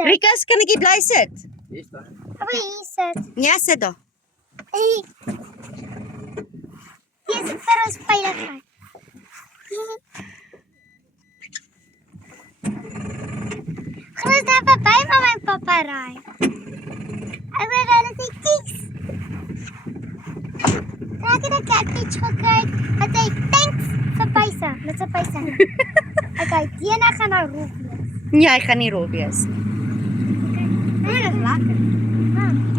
sit. Rikas, kan ek hier bly sit? Hier staan. Ek wil hier sit. Ja, sit daar. Hey. Hier is vir ons veiligheid. Gaan ons daar verby met my pappa ry? Ek wil hulle sê kies. Ek het 'n catfish gekry. Het hy thanks vir pyse. Met sy pyse. Okay, Diana gaan nou roep wees. Ja, ek gaan nie rol wees. Okay, dit is lekker.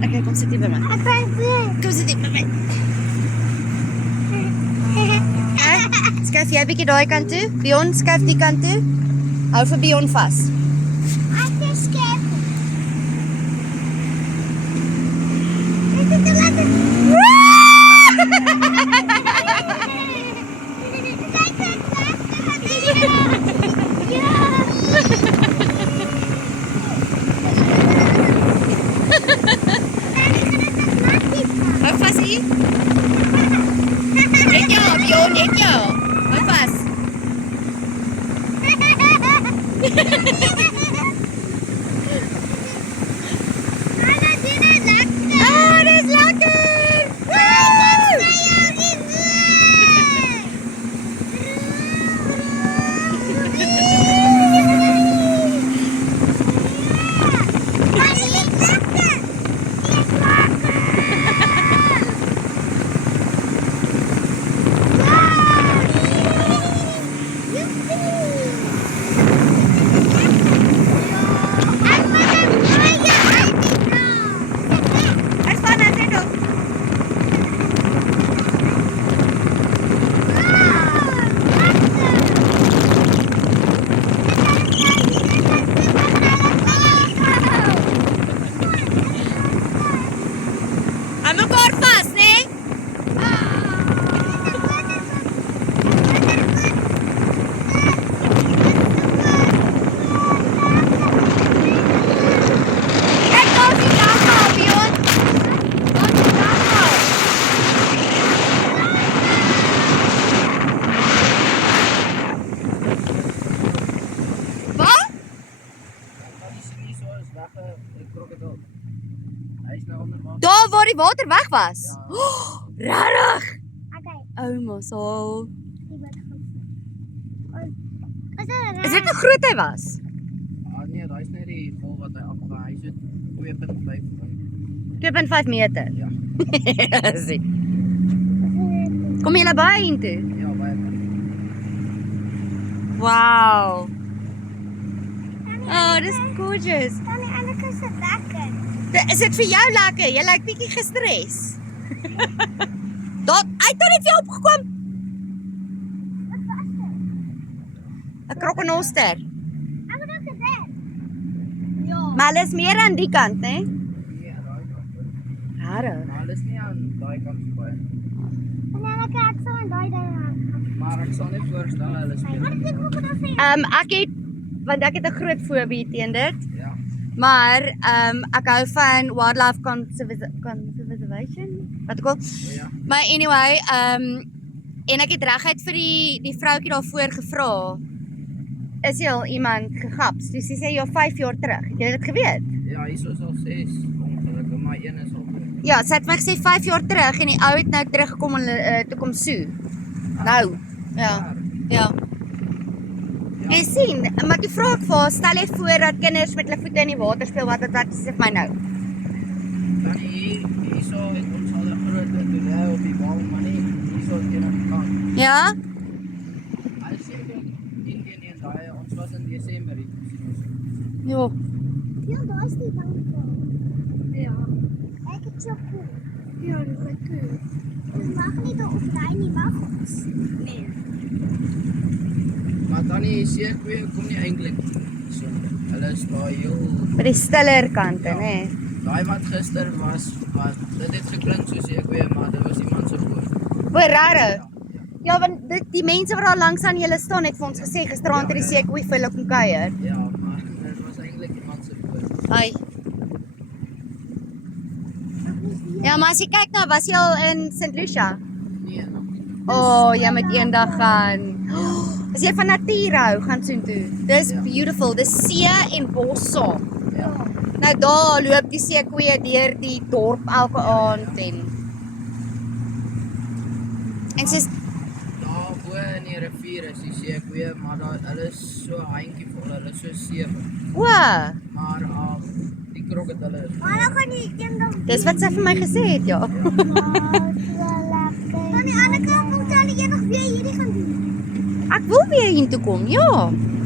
Okay, kom sit hier by my. Ek kan sien. Kom sit hier by my. Skuif jy 'n bietjie daai kant toe? Bion, skuif die kant toe. Hou vir Bion vas. Ek is skerp. Dit is te lekker. Hou vas hier. Net jou, Bion, net jou. Hou vas. Ah, dis lekker. Hou mekaar vas, né? Kyk, daar is die dagga, Bion. Daar is die dagga. Wat? Kan jy sien hier so is weg 'n krokodil. Hy is nou onder water. Daar waar die water weg was? Ja. Oh, rarig. Okay, Ouma sal. die wat gaan sit. Is dit hoe groot hy was? Ah nee, daai is net die vol wat hy afgaai. Hy sit 2.5 van. 2.5 meter. Ja. Sien. Kom jy naby intoe? Ja, baie kan. Wow. Oh, dis gorgeous. Dan die ander kant se lekker. Is dit vir jou lekker? Jy lyk bietjie gestres. Daar uit het dit vir jou opgekom. Wat was dit? 'n Krokodilster. Ek het ook gesien. Ja. Maar hulle is meer aan die kant, né? Nee, daai kant. Rarig. Maar hulle is nie aan daai kant baie. En dan ek het so en daai ding. Maar ek sal net voorstel hulle Wat speel. het jy krokodil sê? Ek het want ek het 'n groot fobie teen dit. Ja. Maar ek hou van wildlife conservation. Wat ook al. Ja. Maar anyway, en ek het reguit vir die vroutjie daarvoor gevra. Is jy al iemand gegaps? Dus sy sê ja 5 jaar terug. Het jy dit geweet? Ja, hier is al 6 ongelukkig, maar een is al dood. Ja, sy het my gesê 5 jaar terug en die ou het nou teruggekom om toe kom soe. Nou, ja. Ja. En sien, maar toe vra ek vir haar, stel jy voor dat kinders met hulle voete in die water speel, wat sê vir my nou? Dan hierso het ons al 'n groot toneel op die wal, maar nie hierso teen aan die kant. Ja? Hy sê dit in daai ons was in Desember hier sien ons. Ja. Ja, daar is die ding. Ja. Ek het choco. Ja, dit is lekker. Ons mag nie daar op daai nie wag ons. Nee. Maar dan is seker kom nie eintlik so. Hulle is daar heel By die stiller kante, Ja. né? daai wat gister was dit het geklink soos ek weet, maar dit was iemand se woord. O, rarig. Ja. Ja, want die mense wat daar langs aan julle staan het vir ons gesê gisteraand het die sekoe vir hulle kom kuier. Ja, maar dit was eintlik iemand se woord. Ai. Ja, maar as jy kyk nou, was jy al in St. Lucia? Nee, nog nie. O, jy moet eendag gaan. Oh, As jy van natuur hou, gaan soontoe. Dis Ja. beautiful. Dis see en bos saam. Ja. Nou daar loop die seekoeie deur die dorp elke aand en soos Daar bo in die rivier is die seekoeie, maar hulle is so handjievol, hulle is so 7. o, Maar die krokodille is Maar dan gaan die een dan dis wat sy vir my gesê het, ja. Aan die ander kant moet hulle eendag weer hierdie gaan doen. Ek wil weer hiertoe kom, ja.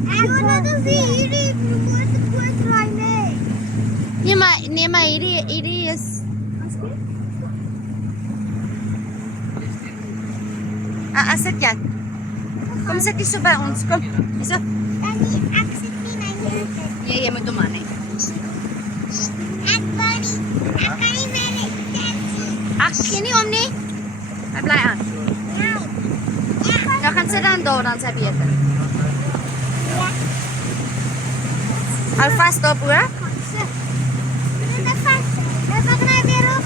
Ek wil net weer hierdie motor ry nee. Nee maar hierdie is sit jy. Kom sit jy so by ons, kom. Hierso. Dan nie ek sit nie my hier. Nee, jy moet hom aan hê. Ek wou nie. Ek kan nie meer taxi. Ek gee nie om nie. Hy bly aan. Nou. Nou gaan sit dan daar, dan sy beter. Hou vas daarbo. Dit is vas. Dan gaan hy weer op.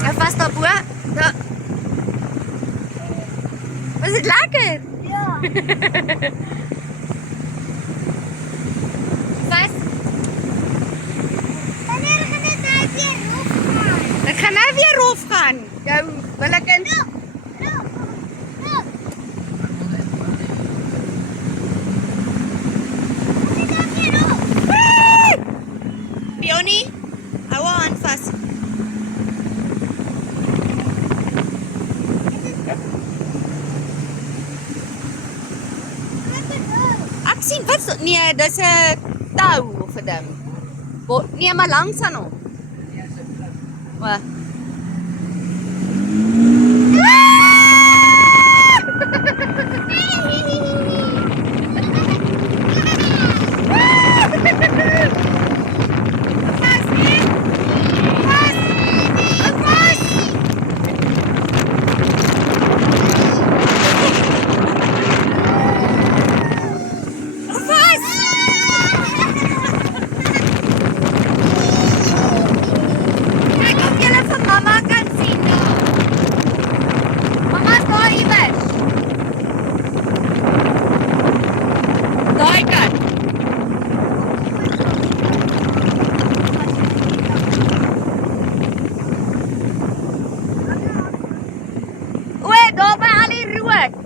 Hou vas daarbo. Ja. Was dit lekker? Ja. Vas. Wanneer gaan dit nou weer opgaan? Dit gaan nou weer rof gaan. Jou willekind. Bionie, hou haar hand vas. Ek sien wat so, nee, dis 'n tou of 'n ding. Nee, maar langs aan hom. O.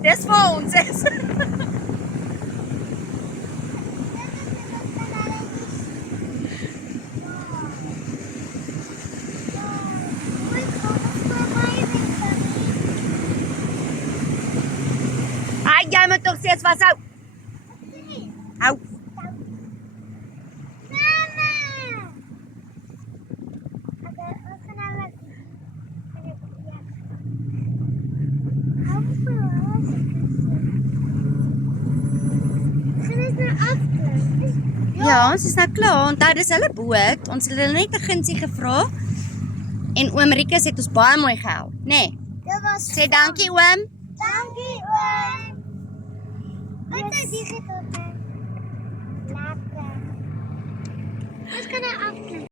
Dis vir ons is. Ai, jy moet tog steeds vashou. Hou. Ja, ons is nou klaar. Onthou dis hulle boot. Ons het hulle net 'n gunsie gevra. En oom Rikus het ons baie mooi gehelp, nê? Nee. Dit was Sê dankie oom. Dankie oom. Wat is die gedoen? Lekker. Ons kan nou afklim.